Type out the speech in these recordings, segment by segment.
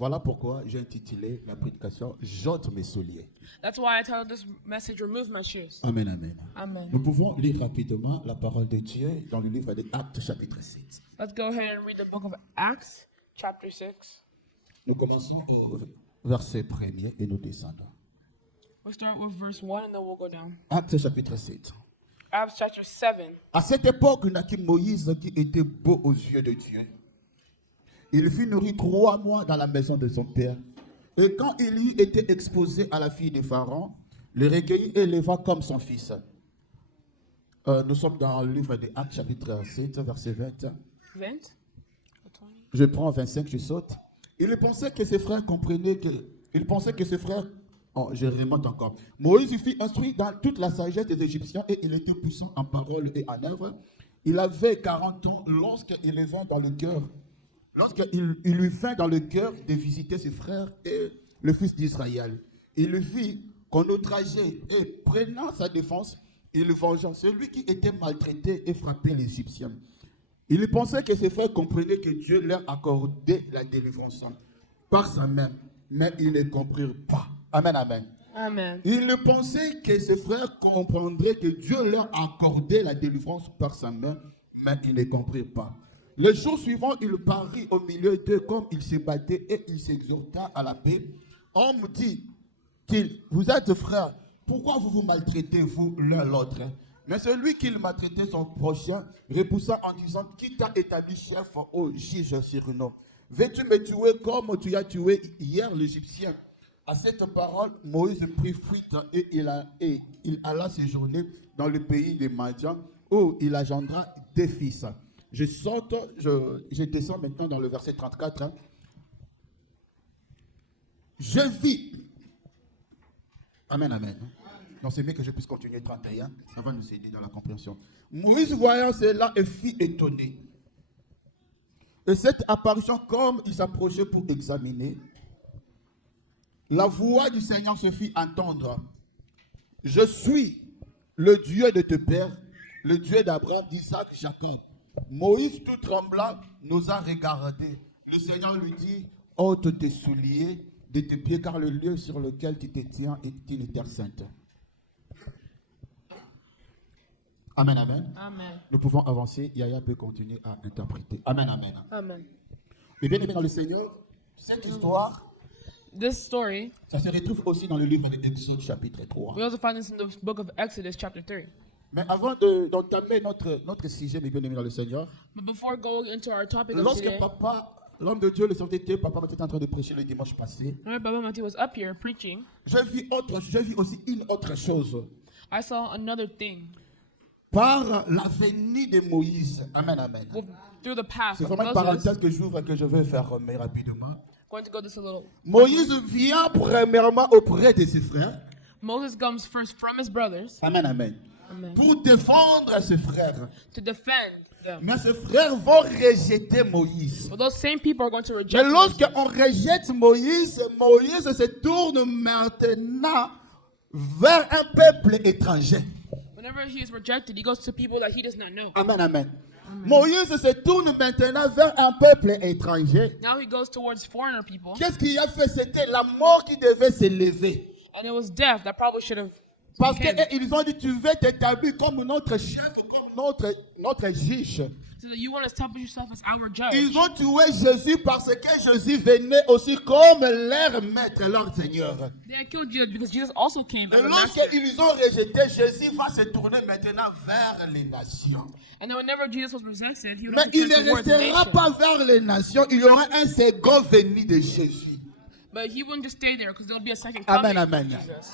Voilà pourquoi j'ai intitulé la prédication « J'ôte mes souliers That's why I titled this message, Remove My Shoes. ». Amen, amen. Amen. Nous pouvons lire rapidement la parole de Dieu dans le livre des Actes, chapitre 7. Let's go ahead and read the book of Acts, chapter 6. Nous commençons au verset 1er et nous descendons. We'll start with verse 1 and then we'll go down. Actes, chapitre 7. Acts chapter 7. À cette époque, naquit Moïse qui était beau aux yeux de Dieu. Il fut nourri 3 mois dans la maison de son père. Et quand il y était exposé à la fille de Pharaon, le recueillit et éleva comme son fils. Nous sommes dans le livre des Actes, chapitre 7, verset 20. 20? Je prends 25, je saute. Il pensait que ses frères comprenaient que... je remonte encore. Moïse fut instruit dans toute la sagesse des Égyptiens et il était puissant en parole et en œuvre. Il avait 40 ans lorsqu'il lui vint dans le cœur de visiter ses frères et le fils d'Israël. Il vit qu'on outrageait et prenant sa défense, il vengea celui qui était maltraité et frappait les Égyptiens. Il pensait que ses frères comprenaient que Dieu leur accordait la délivrance par sa main, mais ils ne comprirent pas. Amen, amen. Amen. Il pensait que ses frères comprendraient que Dieu leur accordait la délivrance par sa main, mais ils ne comprirent pas. Le jour suivant, il parut au milieu d'eux comme il se battait et il s'exhorta à la paix. On me dit vous êtes frères, pourquoi vous vous maltraitez vous l'un l'autre? Mais celui qui maltraitait son prochain repoussa en disant, qui t'a établi chef au juge sur nous? Veux-tu me tuer comme tu as tué hier l'Égyptien? À cette parole, Moïse prit fuite et il alla séjourner dans le pays des Madian où il engendra 2 fils. Je descends maintenant dans le verset 34. Je vis. Amen, amen. Donc c'est mieux que je puisse continuer 31. Ça va nous aider dans la compréhension. Moïse voyant cela et fut étonné. Et cette apparition, comme il s'approchait pour examiner, la voix du Seigneur se fit entendre. Je suis le Dieu de tes pères, le Dieu d'Abraham, d'Isaac, Jacob. Moïse, tout tremblant, nous a regardés. Le Seigneur lui dit, ôte tes souliers de tes pieds, car le lieu sur lequel tu te tiens est une terre sainte. Amen, amen. Amen. Nous pouvons avancer. Yaya peut continuer à interpréter. Amen, amen. Amen. Mais bien aimé dans le Seigneur, cette histoire, This story, ça se retrouve aussi dans le livre de Exode chapitre 3. we also find this in the book of Exodus, chapter 3. Mais avant d'entamer notre sujet, mes bien-aimés dans le Seigneur, But before going into our topic of lorsque today, papa, l'homme de Dieu, le sanctifié, papa était en train de prêcher le dimanche passé, when Baba Mati was up here preaching, j'ai vu aussi une autre chose. I saw another thing. Par la venue de Moïse, amen, amen. Through the path C'est of vraiment une Moses. parenthèse que j'ouvre et que je vais faire mais rapidement. Going to go this a little. Moïse vient premièrement auprès de ses frères. Moses comes first from his brothers. Amen, amen. Amen. Pour défendre ses frères. To defend them. Mais ses frères vont rejeter Moïse. But those same people are going to Mais reject Moses. lorsqu'on rejette Moïse, Moïse se tourne maintenant vers un peuple étranger. Whenever he is rejected, he goes to people that he does not know. Amen, amen. Moïse se tourne maintenant vers un peuple étranger. Now he goes towards foreigner people. Qu'est-ce qu'il a fait? C'était la mort qui devait s'élever. And it was death that probably should have Parce came. qu'ils ont dit, tu veux t'établir comme notre chef, comme notre juge. So that you want to establish yourself as our judge. Ils ont tué Jésus parce que Jésus venait aussi comme leur maître, leur Seigneur. They had killed Jesus because Jesus also came Et as a master. lorsqu'ils ont rejeté, Jésus va se tourner maintenant vers les nations. And then whenever Jesus was rejected, he would Mais also il turn ne towards the restera nation. pas vers les nations, il y aura un second venu de Jésus. But he wouldn't just stay there because there would be a second Amen, coming of amen. Jesus.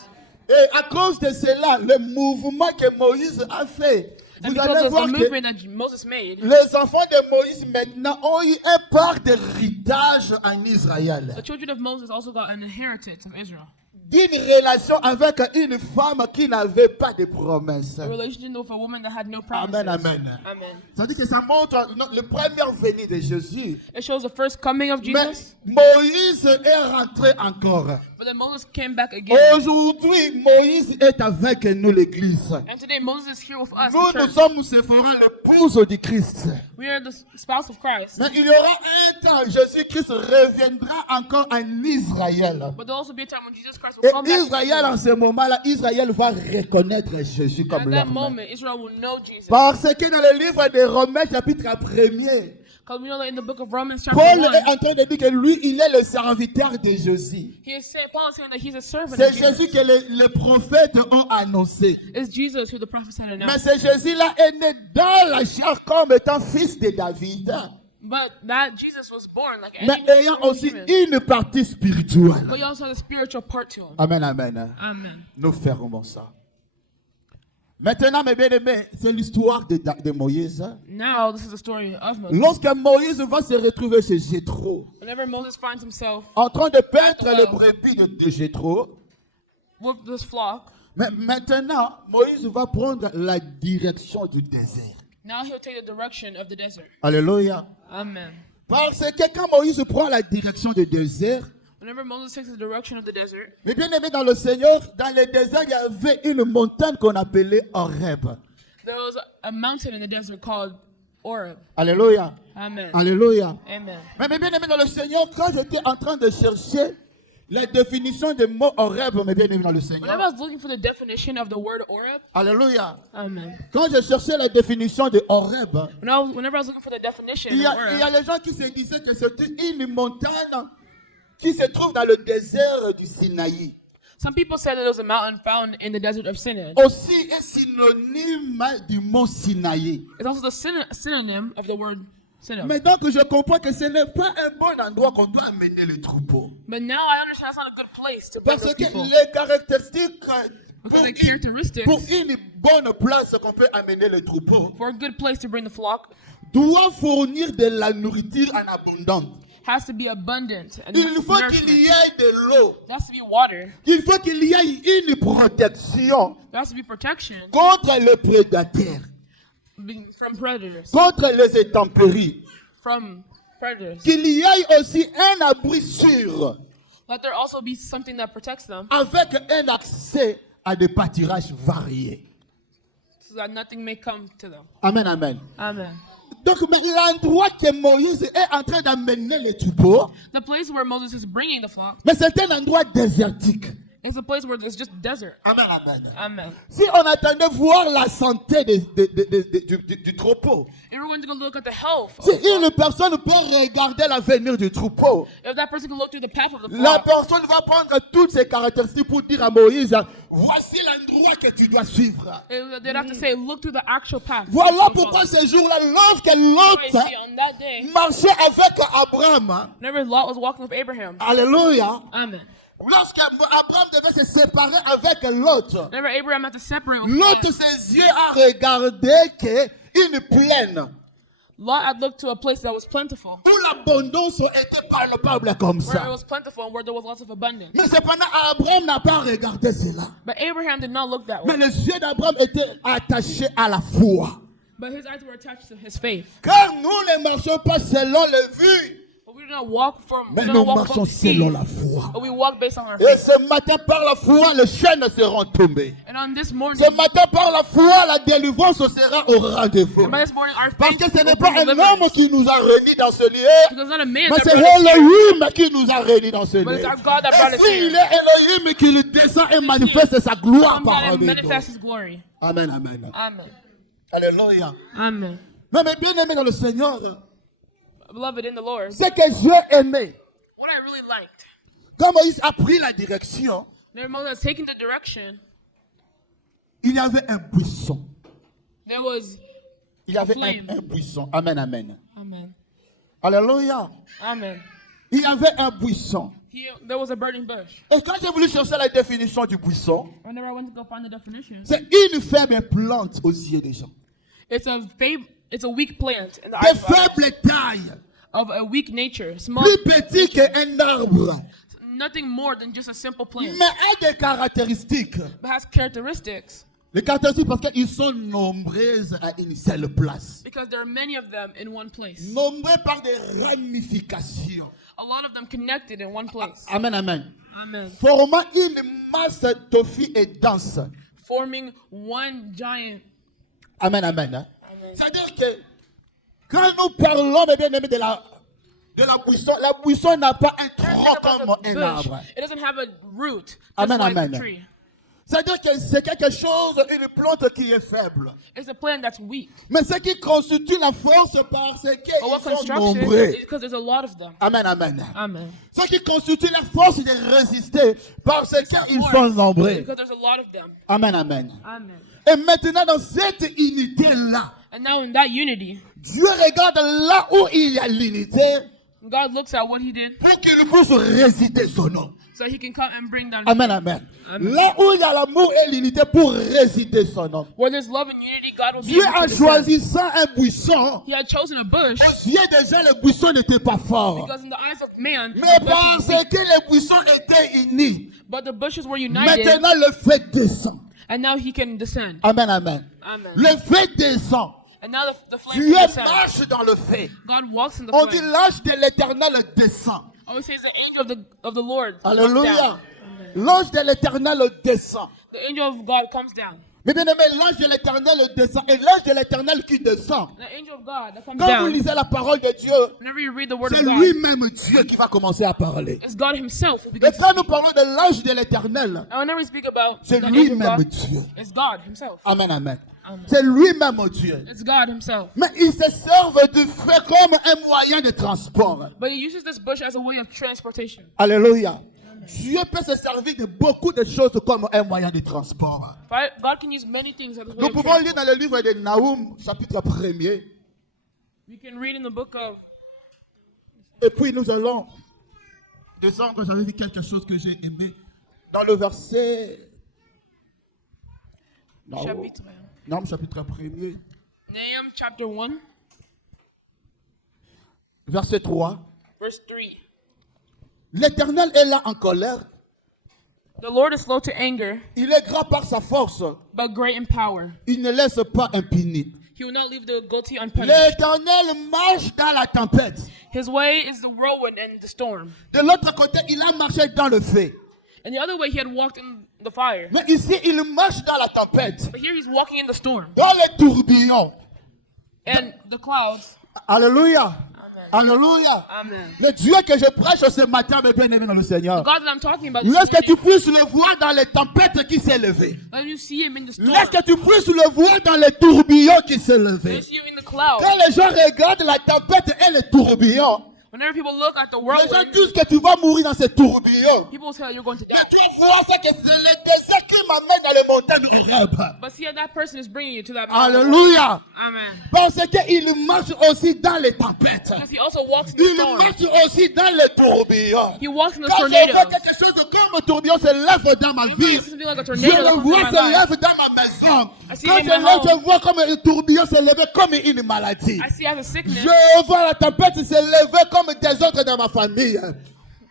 Et à cause de cela, le mouvement que Moïse a fait, And vous because allez of voir the que movement that Moses made, les enfants de Moïse maintenant ont eu un part d'héritage en Israël. the children of Moses also got an inheritance of Israel. d'une relation avec une femme qui n'avait pas de promesses. A relationship with a woman that had no promises. Amen, amen. Amen. Ça dit que ça montre le premier venu de Jésus. It shows the first coming of Mais Jesus. Moïse est rentré encore. But then Moses came back again. Aujourd'hui, Moïse est avec nous, l'église. And today Moses is here with us. Nous, The nous church. sommes Séphora, l'épouse du Christ. We are the spouse of Christ. Mais il y aura un temps, Jésus-Christ reviendra encore en Israël. But there'll also be a time when Jesus Christ will Et come back. Israël, en ce moment-là, Israël va reconnaître Jésus At comme that leur maître. moment, Israel will know Jesus. Parce que dans le livre de Romains, chapitre 1er, Because we know that in the book of Romans chapter Paul 1, est en train de dire que lui, il est le serviteur de Jésus. Paul is saying that he's a servant C'est of Jesus. Jésus que les prophètes ont annoncé. It's Jesus who the prophets had Mais announced. ce Jésus-là est né dans la chair comme étant fils de David. But that Jesus was born like Mais any ayant normal aussi human. une partie spirituelle. But he also has a spiritual part to him. Amen, amen. Amen. Nous fermons ça. Maintenant, mes bien-aimés, c'est l'histoire de Moïse. Now, this is the story of Moses. Lorsque Moïse va se retrouver chez Jéthro, Whenever Moses finds himself en train de paître les brebis de Jéthro, with this flock, mais maintenant, Moïse va prendre la direction du désert. now he'll take the direction of the desert. Alléluia. Amen. Parce que quand Moïse prend la direction du désert, Whenever Moses takes the direction of the desert, mes bien-aimés dans le Seigneur, dans le désert, il y avait une montagne qu'on appelait Horeb. there was a mountain in the desert called Oreb. Alléluia. Amen. Alléluia. Amen. Mais mes bien-aimés dans le Seigneur, quand j'étais en train de chercher la définition des mots Horeb, mes bien-aimés dans le Whenever Seigneur, I was looking for the definition of the word Oreb, Alléluia. Amen. Quand je cherchais la définition de Horeb, Whenever I was looking for the definition il y of a Oreb, les gens qui se disaient que c'était une montagne qui se trouve dans le désert du Sinaï. some people said that it was a mountain found in the desert of Sinai. Aussi un synonyme du mot Sinaï. It's also the synonym of the word Sinai. Mais donc je comprends que ce n'est pas un bon endroit qu'on doit amener les troupeaux. But now I understand it's not a good place to bring Parce those que people. les caractéristiques Because the characteristics pour une bonne place qu'on peut amener les troupeaux for a good place to bring the flock doit fournir de la nourriture en abondance. has to be abundant and Il faut qu'il y nourishment. ait de l'eau. There has to be water. Il faut qu'il y ait une protection There has to be protection contre les prédateurs, from predators. contre les intempéries. From predators. Qu'il y ait aussi un abri sûr Let there also be something that protects them avec un accès à des pâturages variés. so that nothing may come to them. Amen, amen. Amen. Donc, mais l'endroit que Moïse est en train d'amener les troupeaux, The place where Moses is bringing the flock mais c'est un endroit désertique. is a place where there's just desert. Amen, amen. Amen. Si on attendait voir la santé du troupeau, And we're going to go look at the health. si une personne peut regarder l'avenir du troupeau, If that person can look through the path of the la flock, personne va prendre toutes ces caractéristiques pour dire à Moïse, voici l'endroit que tu dois suivre. they'd have to say, look through the actual path. Voilà pourquoi ce jour-là, lorsque I Lot see on that day, marchait avec Abraham, whenever Lot was walking with Abraham, alléluia, Amen. lorsque Abraham devait se séparer avec Lot, Whenever Abraham had to separate with Lot, Lot, ses yeux a regardé qu'une plaine Lot had looked to a place that was plentiful, où l'abondance était palpable comme where it ça. was plentiful and where there was lots of abundance. Mais cependant, Abraham n'a pas regardé cela. But Abraham did not look that Mais way. les yeux d'Abraham étaient attachés à la foi. But his eyes were attached to his faith. Car nous ne marchons pas selon les vues, But we do not walk from, we mais do nous not walk marchons from the selon sea, la foi. but we walk based on our Et faith. ce matin, par la foi, les chaînes seront tombées. And on this morning, Ce matin, par la foi, la délivrance sera au rendez-vous. and by this morning, our Parce faith que ce will n'est bring pas un deliverance. homme qui nous a réunis dans ce lieu, Because it's not a man mais that c'est brought us here, Elohim qui nous a réunis dans ce but lieu. it's our God that brought Et us si here. il est Elohim qui descend et manifeste sa gloire Come down parmi and nous. manifest his glory. Amen, amen. Amen. Alléluia. Amen. Mais mes bien-aimés dans le Seigneur, Beloved in the Lord, ce que j'ai aimé, what I really liked, quand Moïse a pris la direction, whenever Moses was taking the direction, il y avait un buisson. there was, Il y avait flame. un buisson. Amen, amen. Amen. Alléluia. Amen. Il y avait un buisson. There was a burning bush. Et quand j'ai voulu chercher la définition du buisson, Whenever I went to go find the definition, c'est une faible plante aux yeux des gens. it's a weak plant in the De eyes of others, faible taille, of a weak nature, small, plus petit qu'un arbre. nothing more than just a simple plant, mais a des caractéristiques. but has characteristics. Les caractéristiques parce qu'ils sont nombreuses à une seule place. Because there are many of them in one place. Nombreux par des ramifications. A lot of them connected in one place. Amen, amen. Amen. Formant une masse toffue et dense. Forming one giant. Amen, amen. Hein? Amen. C'est-à-dire que quand nous parlons, mes bien-aimés, de la buisson n'a pas un tronc comme un Bush, arbre. it doesn't have a root, just Amen, like amen. a tree. C'est-à-dire que c'est quelque chose, une plante qui est faible. It's a plant that's weak. Mais ce qui constitue la force, parce But qu'ils what sont construction nombreux. is because there's a lot of them. Amen, amen. Amen. Ce qui constitue la force de résister, parce qu'ils sont nombreux. Because there's a lot of them. Amen, amen. Amen. Et maintenant, dans cette unité-là, And now in that unity, Dieu regarde là où il y a l'unité God looks at what he did pour qu'il puisse résider son nom. so he can come and bring down Amen, amen. Amen. Là où il y a l'amour et l'unité pour résider son nom. Where there's love and unity, God will be Dieu able en to descend. choisissant un buisson, He had chosen a bush Dieu déjà le buisson n'était pas fort. because in the eyes of man, Mais the bush parce was weak. que les buissons étaient unis, But the bushes were united, maintenant le feu descend. and now he can descend. Amen, amen. Amen. Le feu descend. And now the flame Dieu can descend. marche dans le feu. God walks in the On dit flame. l'ange de l'éternel descend. Oh, it says the angel of the Lord comes Alléluia. down. L'ange de l'éternel descend. The angel of God comes down. Mais bien aimé, l'ange de l'éternel descend. Et l'ange de l'éternel qui descend. The angel of God that comes Quand vous down. lisez la parole de Dieu, Whenever you read the word c'est of God, lui-même Dieu qui va commencer à parler. it's God himself who Et begins to quand nous speak. parlons de l'ange de l'éternel, And whenever we speak about c'est the angel of lui-même God, Dieu. it's God himself. Amen, amen. Amen. C'est lui-même Dieu. It's God himself. Mais il se servent du feu comme un moyen de transport. But he uses this bush as a way of transportation. Alléluia. Dieu peut se servir de beaucoup de choses comme un moyen de transport. God can use many things as a way Nous of pouvons lire transport. dans le livre de Naoum, chapitre 1er. We can read in the book of Et puis nous allons descendre. J'avais vu quelque chose que j'ai aimé. Dans le verset. chapitre, Naoum, chapitre 1er. Nahum chapter 1, Verset 3. verse 3. L'Éternel est là en colère. The Lord is slow to anger, Il est grand par sa force. but great in power. Il ne laisse pas impuni. He will not leave the guilty unpunished. L'Éternel marche dans la tempête. His way is the whirlwind and the storm. De l'autre côté, il a marché dans le feu. And the other way, he had walked in the fire. Mais ici, il marche dans la tempête. But here he's walking in the storm. Dans les tourbillons. And the clouds. Alléluia. Alléluia. Amen. Le Dieu que je prêche ce matin, mes bien-aimés dans le Seigneur. God that I'm talking about, Laisse que tu puisses le voir dans les tempêtes qui s'est levées. let you see him in the storm. Laisse que tu puisses le voir dans les tourbillons qui s'est Let levés. you see him in the clouds. Quand les gens regardent la tempête et les tourbillons, Whenever people look at the les gens whirlwind, disent que tu vas mourir dans ces tourbillons. people will tell you you're going to die. Mais tu vois, c'est que c'est le désert qui m'amène dans les montagnes Horeb. But see, that person is bringing you to that mountain. Alléluia. Amen. Parce qu'il marche aussi dans les tempêtes. Because he also walks in the Il storm. marche aussi dans les tourbillons. He walks in the Quand je tornado. vois quelque chose comme un tourbillon se lève dans ma vie, Something like a je tornado that le comes vois in se my life. lève dans ma maison. I see Quand it je in my lève, je home. vois comme un tourbillon se lever comme une maladie. I see as a sickness Je vois la tempête se lever comme des autres dans ma famille.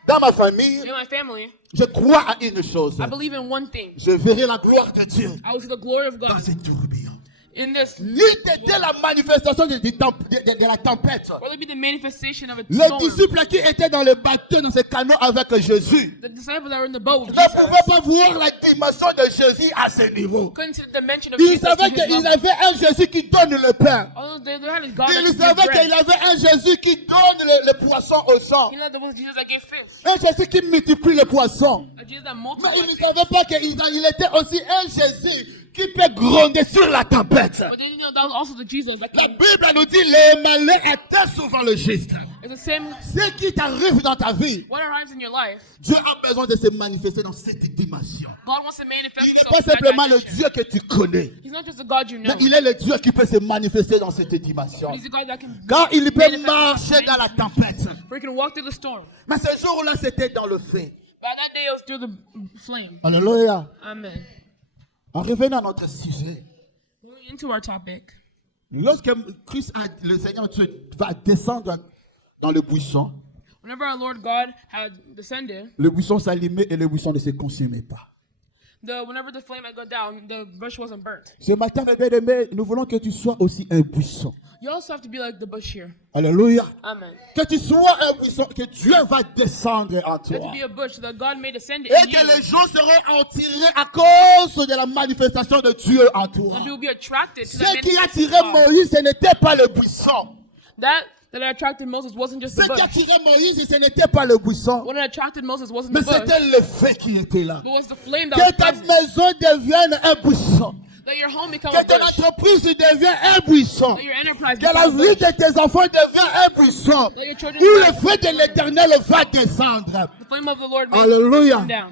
Dans ma famille, in my family. je crois à une chose. I believe in one thing. Je verrai la gloire de Dieu I will see the glory of dans God ces tourbillons. in this. N'eût été la manifestation de la tempête. Will it be the manifestation of a Les storm? disciples qui étaient dans le bateau, dans ce canot avec Jésus, The disciples that were in the boat with ne pouvaient Jesus pas voir la dimension de Jésus à ce niveau. couldn't see the dimension of Ils Jesus to savaient his qu'il level. avait un Jésus qui donne le pain. Although they had a God that Ils could give savaient qu'il bread. avait un Jésus qui donne le poisson aux gens. You know, there was Jesus that gave fish. Un Jésus qui multiplie le poisson. A Jesus that Mais multiplied ils ne fish. savaient pas qu'il était aussi un Jésus qui peut gronder sur la tempête. But then you know that was also the Jesus that La came. Bible nous dit les malheurs atteignent souvent le juste. It's the same. Ce qui t'arrive dans ta vie, What arrives in your life, Dieu a besoin de se manifester dans cette dimension. God wants to manifest Il n'est himself pas in that simplement le dimension. Dieu que tu connais, He's not just the God you know. mais il est le Dieu qui peut se manifester dans cette dimension. He's the God that can Car il peut manifest marcher dans la tempête. for he can walk through the storm. Mais ce jour-là, c'était dans le feu. By that day, it was through the flame. Alléluia. Amen. En revenant à notre sujet, Going into our topic, lorsque Christ, le Seigneur Dieu, va descendre dans le buisson, Whenever our Lord God had descended, le buisson s'allumait et le buisson ne se consumait pas. whenever the flame had gone down, the bush wasn't burnt. Ce matin, mes bien-aimés, nous voulons que tu sois aussi un buisson. You also have to be like the bush here. Alléluia. Amen. Que tu sois un buisson, que Dieu va descendre en You have toi. to be a bush that God may descend in Et que you. les gens seront attirés à cause de la manifestation de Dieu en toi. And we will be attracted to Ce that qui manifestation attirait of God. Moïse, ce n'était pas le buisson. That attracted Moses wasn't just Ce the qui bush. attirait Moïse, ce n'était pas le buisson. What attracted Moses wasn't Mais the bush, c'était le feu qui était là. but was the flame that Que was ta present. maison devienne un buisson. That your home become Que a ton bush. entreprise devienne un buisson. That your enterprise Que la become a vie bush. de tes enfants devienne un buisson. That your children's Où le life- feu de l'éternel va descendre. The flame of the Lord may Alléluia. come down.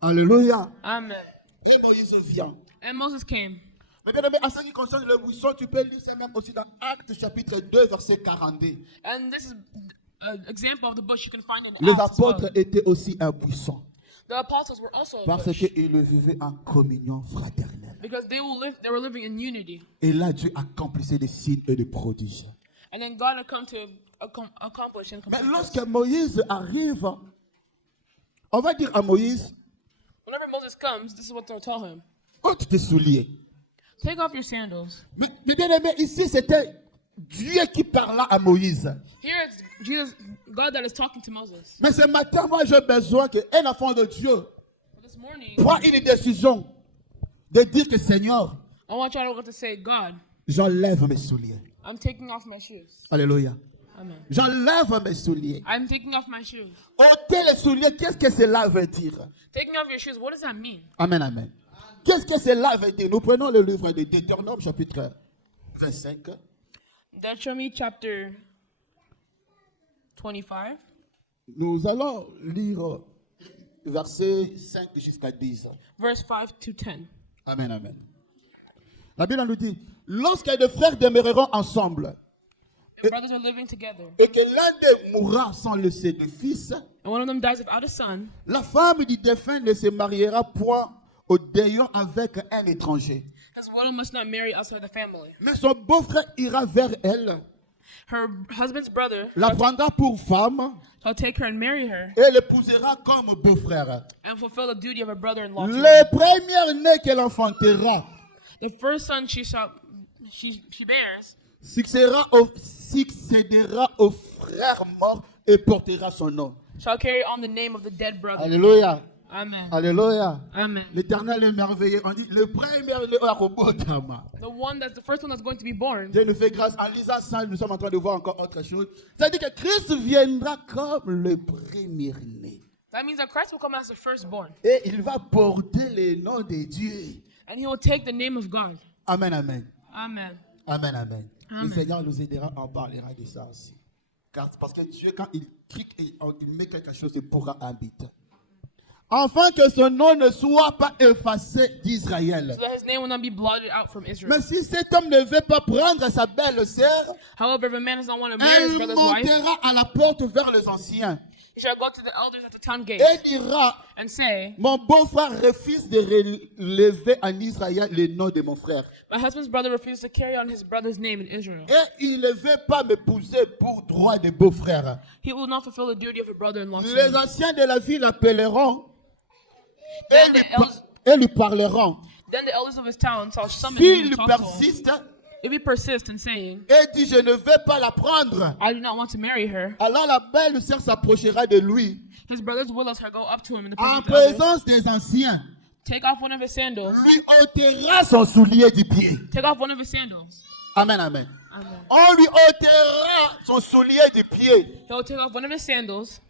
Alléluia. Amen. Et Moïse vient. And Moses came. Mais bien aimé, en ce qui concerne le buisson, tu peux lire ça même aussi dans Actes chapitre 2, verset 42. And this is an example of the bush you can find in Les Acts as well. apôtres étaient aussi un buisson. The apostles were also a Parce bush qu'ils vivaient en communion fraternelle. because they were living in unity. Et là, Dieu accomplissait des signes et des prodiges. And then God had come to accomplish and Mais complete lorsque this. Moïse arrive, on va dire à Moïse, Whenever Moses comes, this is what they'll tell him. ôte tes souliers. Take off your sandals. Mais bien aimé, ici, c'était Dieu qui parla à Moïse. Here it's Jesus, God that is talking to Moses. Mais ce matin, moi, j'ai besoin qu'un enfant de Dieu But this morning, prenne une décision de dire que Seigneur, I want y'all to say, God, j'enlève mes souliers. I'm taking off my shoes. Alléluia. Amen. J'enlève mes souliers. I'm taking off my shoes. Ôter les souliers, qu'est-ce que cela veut dire? Taking off your shoes, what does that mean? Amen, amen. Qu'est-ce que cela veut dire? Nous prenons le livre de Deutéronome, chapitre 25. Deuteronomy chapter 25, Nous allons lire versets 5 jusqu'à 10. verse 5 to 10. Amen, amen. La Bible nous dit, lorsque deux frères demeureront ensemble, If brothers are living together, et que l'un d'eux mourra sans laisser de fils, and one of them dies without a son, la femme du défunt ne se mariera point au déliant avec un étranger. his widow must not marry outside the family. Mais son beau-frère ira vers elle, Her husband's brother la prendra pour femme shall take her and marry her, et l'épousera comme beau-frère. and fulfill the duty of a brother-in-law. to her. Le premier-né qu'elle enfantera The first son she bears succédera au frère mort et portera son nom. shall carry on the name of the dead brother. Alléluia. Amen. Alléluia. Amen. L'éternel est merveilleux. On dit le premier-né à Robotama. The first one that's going to be born. Dieu nous fait grâce. En lisant ça, nous sommes en train de voir encore autre chose. C'est-à-dire que Christ viendra comme le premier-né. That means that Christ will come as the firstborn, Et il va porter le nom de Dieu. and he will take the name of God. Amen, amen. Amen. Amen, amen. Amen. Le Seigneur nous aidera, on parlera de ça aussi. Parce que Dieu, quand il clique et il met quelque chose, il pourra habiter. Afin que son nom ne soit pas effacé d'Israël. So that his name will not be blotted out from Israel. Mais si cet homme ne veut pas prendre sa belle sœur, However, if a man does not want to marry his elle brother's wife, montera à la porte vers les anciens he shall go to the elders at the town gate et dira, and say, mon beau-frère refuse de relever en Israël le nom de mon frère. my husband's brother refused to carry on his brother's name in Israel. Et il ne veut pas m'épouser pour droit de beau-frère. He will not fulfill the duty of a brother-in-law. to Les him. anciens de la ville l'appelleront Then et lui parleront. Then the elders of his town shall summon him S'il and talk to him. persiste If he persists in saying, et dit je ne veux pas la prendre, I do not want to marry her, alors la belle sœur s'approchera de lui his brothers will let her go up to him in the en presence of the elders, présence des anciens, take off one of his sandals, lui ôtera son soulier du pied. take off one of his sandals. Amen, amen. Amen. On lui ôtera son soulier du pied He'll take off one of his sandals,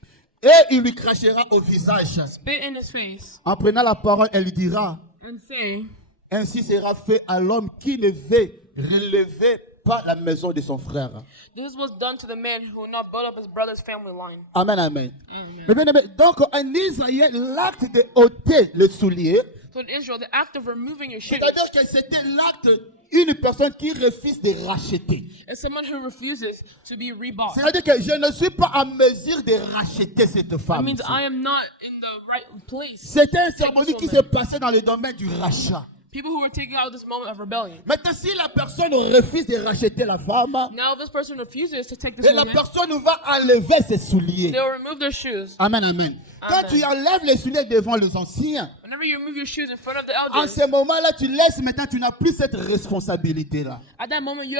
et il lui crachera au visage. spit in his face, En prenant la parole, elle dira, and say, ainsi sera fait à l'homme qui ne veut relever pas la maison de son frère. this was done to the man who will not build up his brother's family line. Amen, amen. Amen. Mais bien aimé, donc en Israël, l'acte de ôter le soulier, So in Israel, the act of removing your shoes c'est-à-dire que c'était l'acte d'une personne qui refuse de racheter. is someone who refuses to be rebought. C'est-à-dire que je ne suis pas en mesure de racheter cette That femme. means I am not in the right place. C'était un cérémonie qui se passait dans le domaine du rachat. People who were taking out this moment of rebellion. Maintenant, si la personne refuse de racheter la femme, Now, if this person refuses to take this et la woman, personne va enlever ses souliers. they will remove their shoes. Amen, amen. Quand tu enlèves les souliers devant les anciens, Whenever you remove your shoes in front of the en elders, ce moment-là, tu laisses maintenant, tu n'as plus cette responsabilité-là. at that moment you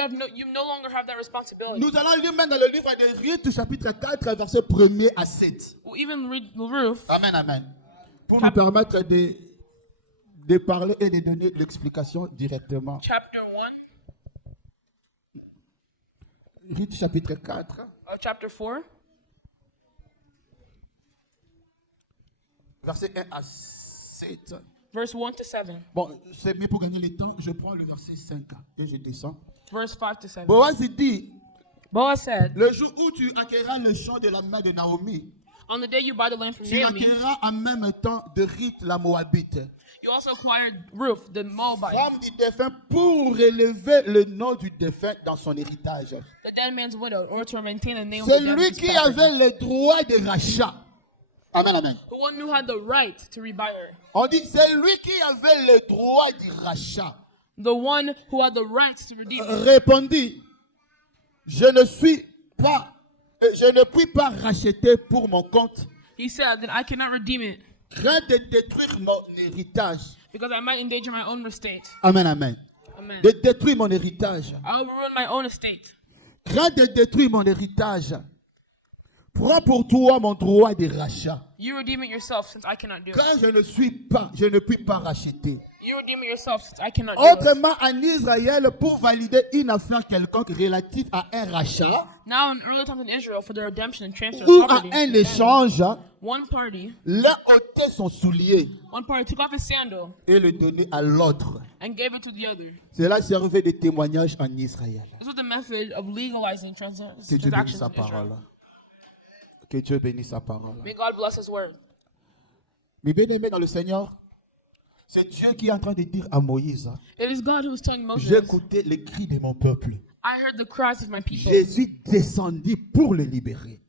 no longer have that responsibility. Nous allons lire même dans le livre de Ruth, chapitre 4, verset 1er à 7. We'll even read Ruth, Amen, amen. Pour nous permettre de parler et de donner l'explication directement. chapter 1, Ruth, chapitre 4, chapter 4, verset 1 à 7. verse 1 to 7, Bon, c'est mieux pour gagner le temps. Je prends le verset 5 et je descends. verse 5 to 7. Boaz dit, Boaz said, le jour où tu acquéras le champ de la main de Naomi, on the day you buy the land from tu Naomi, acquéras en même temps de Ruth la Moabite, you also acquired Ruth, the Moabite, femme du défunt, pour élever le nom du défunt dans son héritage. the dead man's widow, in order to maintain the name of C'est the dead lui man's qui property. avait le droit de rachat. Amen, amen. The one who had the right to rebuy her. On dit, c'est lui qui avait le droit du rachat. The one who had the right to redeem her. Répondit, je ne puis pas racheter pour mon compte. He said that I cannot redeem it Crains de détruire mon héritage. because I might endanger my own estate. Amen, amen. Amen. De détruire mon héritage. I will ruin my own estate. Crains de détruire mon héritage. Prends pour toi mon droit de rachat. You redeem it yourself since I cannot do it. Car je ne puis pas racheter. You redeem it yourself since I cannot do it. Autrement, en Israël, pour valider une affaire quelconque relative à un rachat Now, in early times in Israel, for the redemption and transfer ou of à property, un échange, one party l'un ôtait son soulier took off his sandal et le donnait à l'autre. and gave it to the other. Cela servait de témoignage en Israël. This was the method of legalizing Que Dieu bénisse transactions sa in Israel. parole. Que Dieu bénisse sa parole. May God bless His word. Mes bien-aimés dans le Seigneur, c'est Dieu qui est en train de dire à Moïse, It is God who is telling Moses, j'ai écouté les cris de mon peuple. I heard the cries of my people. Jésus descendit pour les libérer.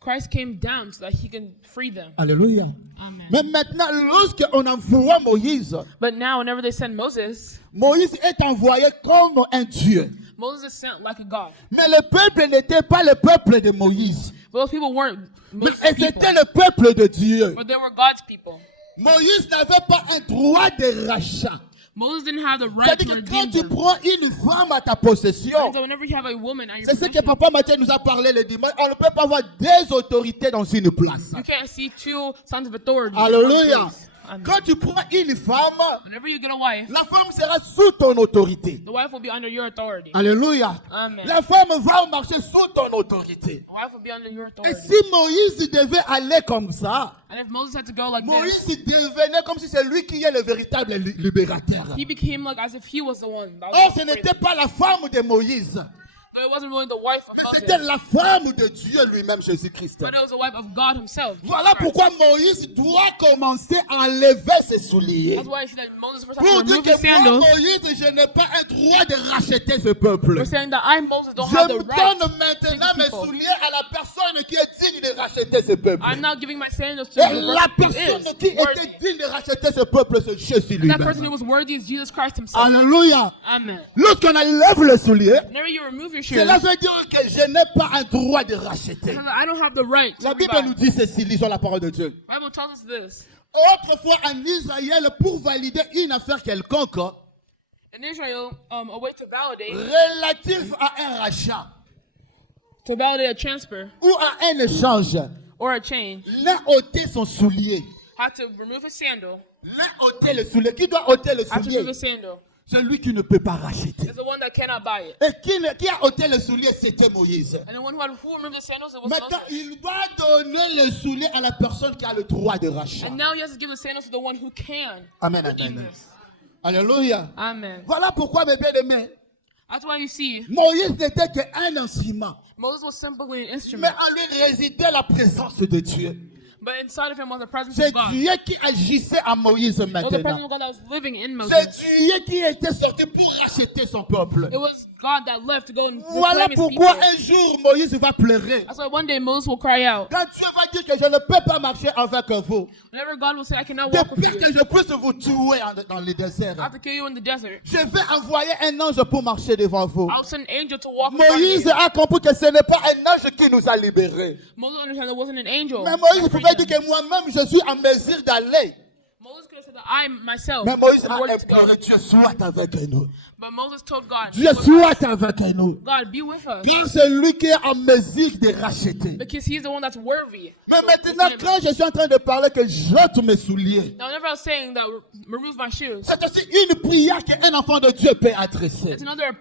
Christ came down so that He can free them. Alléluia. Amen. Mais maintenant, lorsqu'on envoie Moïse, But now, whenever they send Moses, Moïse est envoyé comme un Dieu. Moses is sent like a God. Mais le peuple n'était pas le peuple de Moïse. But those people weren't Mais Moses' people, c'était le peuple de Dieu. but they were God's people. Moïse n'avait pas un droit de rachat. Moses didn't have the right C'est-à-dire to que quand redeem tu them. prends une femme à ta possession, And so whenever you have a woman at your c'est ce que possession, Papa Mathieu nous a parlé le dimanche, on ne peut pas avoir deux autorités dans une place. you can't see two sons of authority. in one Alléluia. place. Amen. Quand tu prends une femme, Whenever you get a wife, la femme sera sous ton autorité. the wife will be under your authority. Alléluia. Amen. La femme va marcher sous ton autorité. The wife will be under your Et authority. si Moïse devait aller comme ça, And if Moses had to go like Moïse this, devenait comme si c'est lui qui est le véritable libérateur. he became like as if he was the one. That Or, was ce n'était pas la femme de Moïse, But it wasn't really the wife of mais c'était Moses, la femme de Dieu lui-même, Jésus-Christ. but it was the wife of God Himself. Jesus Voilà Christ. pourquoi Moïse doit commencer à enlever ses souliers. That's why I see that Moses first Pour has to dire remove his que moi, sandals. Moïse, je n'ai pas un droit de racheter ce peuple. We're saying that I, Moses, don't Je have the me right. donne maintenant mes people. souliers à la personne qui est digne de racheter ce peuple. I'm now giving my sandals to Et the la person personne who qui is était worthy. digne de racheter ce peuple, c'est Jésus And that person who lui-même. was worthy is Jesus Christ Himself. Alléluia. Amen. Lorsqu'on enlève le soulier, Whenever you remove your shoes, cela veut dire que je n'ai pas un droit de racheter. I don't have the right to La Bible rebuy. nous dit ceci, lisons la parole de Dieu. The Bible tells us this. Autrefois en Israël, pour valider une affaire quelconque, In Israel, a way to validate relatif à un rachat a transfer ou à un échange, or a change, l'un ôtait son soulier. had to remove his sandal. L'un ôtait le soulier. Qui doit ôter le Had to soulier? remove his sandal. Celui qui ne peut pas racheter. It's the one that cannot buy it. Et qui a ôté le soulier, c'était Moïse. And the one who removed the sandals, it was Maintenant, Moses. il doit donner le soulier à la personne qui a le droit de rachat. And now he has to give the sandals to the one who can Amen, redeem amen. this. Alléluia. Amen. Voilà pourquoi, mes bien-aimés, That's why you see, Moïse n'était qu'un instrument. Moses was simply an Mais instrument. en lui résidait la présence de Dieu. But inside of him was the presence C'est of God. Dieu qui agissait à Moïse Or the presence maintenant. of God that was living in C'est Moses. Dieu qui était sorti pour racheter son peuple. It was God that left to go and Voilà reclaim his people. pourquoi un jour Moïse va pleurer. That's why one day Moses will cry out. Quand Dieu va dire que je ne peux pas marcher avec vous, Whenever God will say, I cannot de walk with peur you, que je puisse vous tuer dans le I désert, have to kill you in the desert. je vais envoyer un ange pour marcher devant vous. I'll send an angel to walk in front of Moïse you. a compris que ce n'est pas un ange qui nous a libérés. Moses understood it wasn't an angel. Mais Moïse that pouvait freed dire them. que moi-même je suis en mesure d'aller. Moses could have said that I myself Mais Moïse am a worthy to go. imploré, Dieu soit avec nous. But Moses told God, Dieu "Be with us. soit avec nous. God, be with us. Car c'est lui qui est en mesure de racheter. Because he's the one that's worthy. Mais maintenant, quand je suis en train de parler que j'ôte mes souliers, Now, whenever I was saying that, remove my shoes, c'est aussi une prière qu'un enfant de Dieu peut adresser.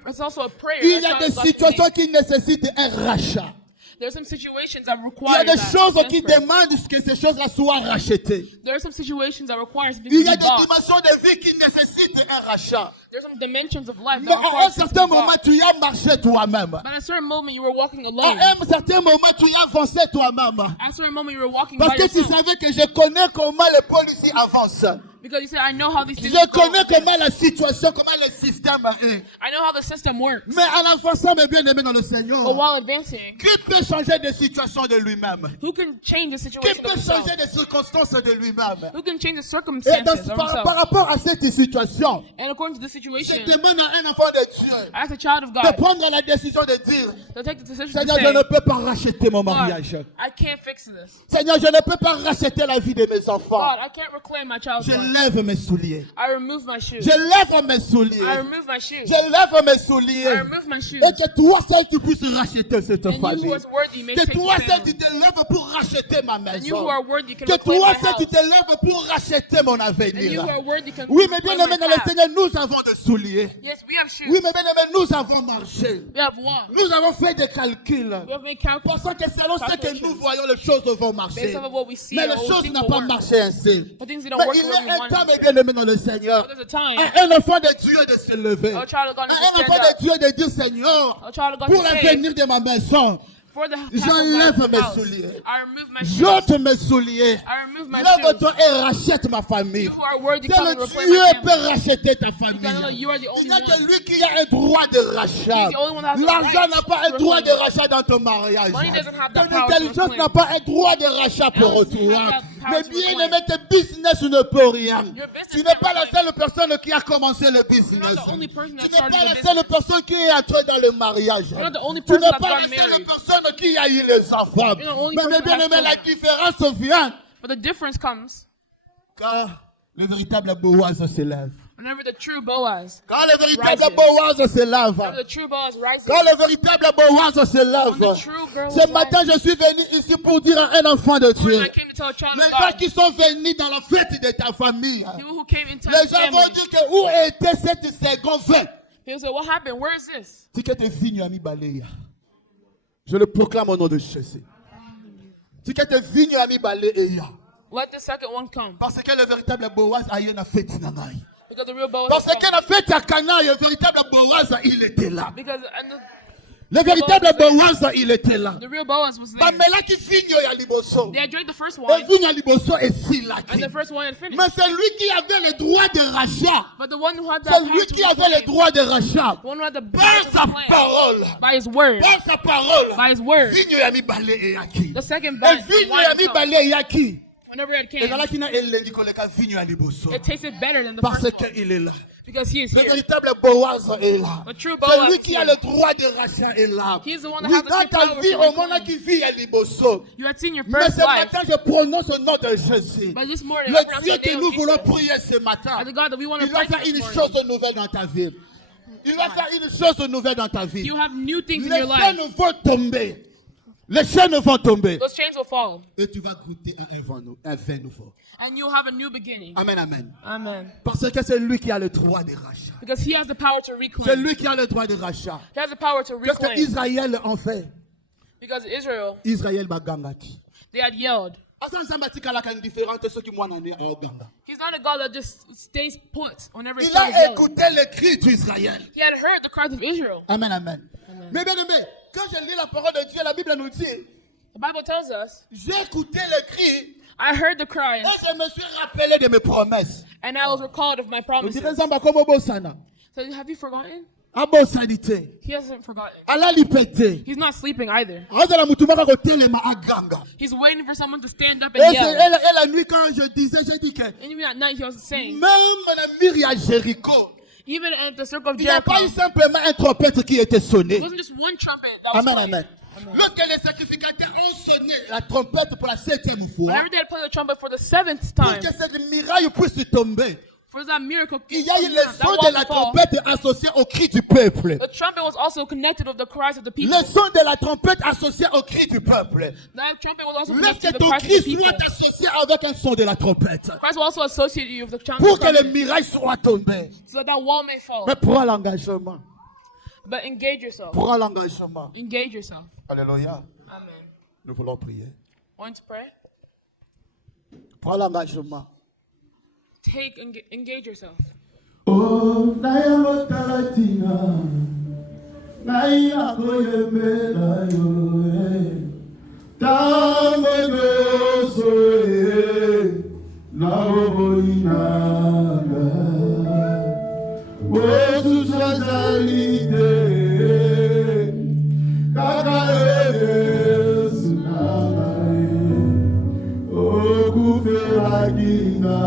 it's also a prayer. Il y that a des God can situations make. qui nécessitent un rachat. There's some situations that Il y require a des that. choses qui Desperate. demandent que ces choses-là soient rachetées. There are some situations that require to be Il y a des bought. dimensions de vie qui nécessitent un rachat. There's some dimensions of life Mais that à require un things to certain be moment, bought. tu y as marché toi-même. But at a certain moment, you were walking alone. À un certain moment, tu y as avancé toi-même. At a certain moment, you were walking Parce by que tu yourself. savais que je connais comment les policiers avancent. Because you said, I know how these things Je go. connais comment la situation, comment le système est. I know how the system works. Mais en avançant, mes bien-aimés dans le But Seigneur, while advancing, qui peut changer de situation de lui-même? who can change the Qui situation peut of himself? changer de circonstances de lui-même? Who can change the Et circumstances of par himself? rapport à cette situation, And according to the je situation, demande à un enfant de Dieu as a child of de God, prendre la décision de dire, to take the decision Seigneur, to je ne say, peux pas racheter mon God, mariage. I can't fix this. Seigneur, je ne peux pas racheter la vie de mes enfants. God, I can't reclaim my child's Je life. lève mes souliers. I remove my shoes. Je lève mes souliers. I remove my shoes. Je lève mes souliers. I remove my shoes. Et que toi seul tu puisses racheter cette And you famille. who is worthy may Que take toi the seul tu family. te lèves pour racheter ma And you maison. who are worthy can Que reclaim toi my seul tu house. te lèves pour racheter mon And you who avenir. are worthy can Oui, mais bien reclaim aimé my dans le path. Seigneur, nous avons des souliers. Yes, we have shoes. Oui, mais bien aimé, nous avons marché. We have walked. Nous avons fait des calculs. We have made calculations. Pensant que selon ce que nous voyons, les choses vont marcher. Based off of what we see, Mais les or what choses we think n'ont will pas work. marché ainsi. But things don't Mais work il the way we est un want temps, it mes to. bien-aimés dans le Seigneur, There's a time. un enfant de Dieu de se lever. A child of God needs to Un stand enfant up. de Dieu de dire, Seigneur, A child of God pour to say, l'avenir de ma maison, for the path j'enlève of my mes house, souliers. I remove my shoes. J'ôte mes souliers. I remove my shoes. Lève-toi et rachète ma famille. You who are worthy, C'est come le and reclaim Dieu my peut family. racheter ta Because I know that famille. you are the Il only n'y a que one. lui qui a un droit de rachat. He's the only one that has the L'argent right n'a pas to un droit de reclaim. rachat dans ton mariage. Money doesn't have that Ton power to intelligence reclaim. n'a pas un droit de rachat pour Else you toi. have that power Mais to bien reclaim. aimé, tes business ne peut rien. Your business Tu n'es pas can't la seule personne qui a commencé le You're business. not the only person that Tu n'es started pas the la business. seule personne qui est entrée dans le mariage. You're not the only Tu person n'es that's pas la gotten seule married. personne qui a eu les enfants. You're the only Mais person bien that has aimé, la children. différence vient But the difference comes quand le véritable Boaz se lève. whenever the true Boaz, Quand le véritable Rises. Boaz se whenever lève. the true Boaz rises, Quand le véritable Boaz se when the lève. true girl Ce matin, rises. je suis venu ici pour dire à un enfant de Dieu. I came to tell a child Les of gens God, qui sont venus dans la fête de ta famille. people who came into Les the gens vont family, dire que où était cette seconde fête? people say, what happened? Where is this? Si que tes vignes ami balaya. Je le proclame au nom de Jésus. Si que tes vignes ami balaya. Let the second one come. Parce que le véritable Boaz a eu une fête nangai. Because the real Boaz Parce is que come. la fête à Cana, le véritable Boaz, il était là. Because Le véritable Boaz, il était là. the real Boaz was there. Pamela qui vigne ya liboso. They had drank the first Et wine, vigne ya liboso est si là. and the first wine had finished. Mais c'est lui qui avait le droit de rachat. But the one who had that C'est lui power qui to avait le reclaim, droit de rachat. the one who had the Par power to sa reclaim, parole. by his word, Par sa parole. by his word, Vigne ya mi balé et yaki. the second Et wine, vigne ya mi come. balé et yaki. Whenever it Et came, dans la kina elengi koleka vigne ya liboso. it tasted better than the Parce first one. qu'il est là. Because he is Le here. véritable Boaz est là. The true C'est Boaz lui is qui a here. le droit de rachat est là. He's the one that Oui, has the dans true ta power vie, to au moment reclaim. qui vit à liboso. You had seen your Mais first ce wife, matin, je prononce au nom de Jésus. but this morning, I Le pronounce Dieu the que name nous of voulons Jesus. prier ce matin, And the God that we want to il va pray faire this une morning. chose nouvelle dans ta vie. Il va faire une chose nouvelle dans ta vie. You have new things in Les your life. chaînes vont tomber. Les chaînes vont tomber. Those chains will fall, Et tu vas goûter un vin nouveau. and you'll have a new beginning. Amen, amen. Amen. Parce que c'est lui qui a le droit de rachat. Because he has the power to C'est reclaim. lui qui a le droit de rachat. He has the power to Qu'est-ce que reclaim. Israël en fait? Because Israel, Israël bagangati. they had yelled. Asa nzambe atikala indifférent soki mwana ne aoganga. He's not a God that just stays put whenever he Il starts a yelling. écouté le cri d'Israël. He had heard the cries of Israel. Amen, amen. Mais bien aimé, quand je lis la parole de Dieu, la Bible nous dit, The Bible tells us, j'ai écouté le cri I heard the cries, et je me suis rappelé de mes promesses. and I was recalled of my On promises. dirait Nzamba comme Bosana. So have you forgotten? abosanité, He hasn't forgotten. alalipete. He's not sleeping either. Azala mutumaka kotelema aganga. He's waiting for someone to stand up Et and yell. la nuit quand je disais, j'ai dit que And even at night, he was saying, même dans la mur à Jéricho, even at the circle of il n'y a Jericho, pas eu simplement un trompette qui était sonné. it wasn't just one trumpet that was Amen, playing. amen. Lorsque les sacrificateurs ont sonné la trompette pour la 7e fois, Whenever they had played the trumpet for the 7th pour time, que cette miraille puisse tomber, for that miracle, il y a eu le that son wall de la to fall, trompette associé au cri du peuple. the trumpet was also connected with the cries of the people. Le son de la trompette associé au cri du peuple. That trumpet was also Lorsque connected to the ton cries cri of the people. soit associé avec un son de la trompette, Christ will also associate you with the pour que le trumpet miraille soit tombé. so that that wall may fall. Mais prends l'engagement. But engage yourself. Prends l'engagement. Engage yourself. Alléluia. Amen. Nous voulons prier. Want to pray? Prends l'engagement. Engage yourself. Oh, nayango talatina, naya koyemela yo, tambo doso na oboinaga, wosu sazalite, kakare sunagaye, okufelagina.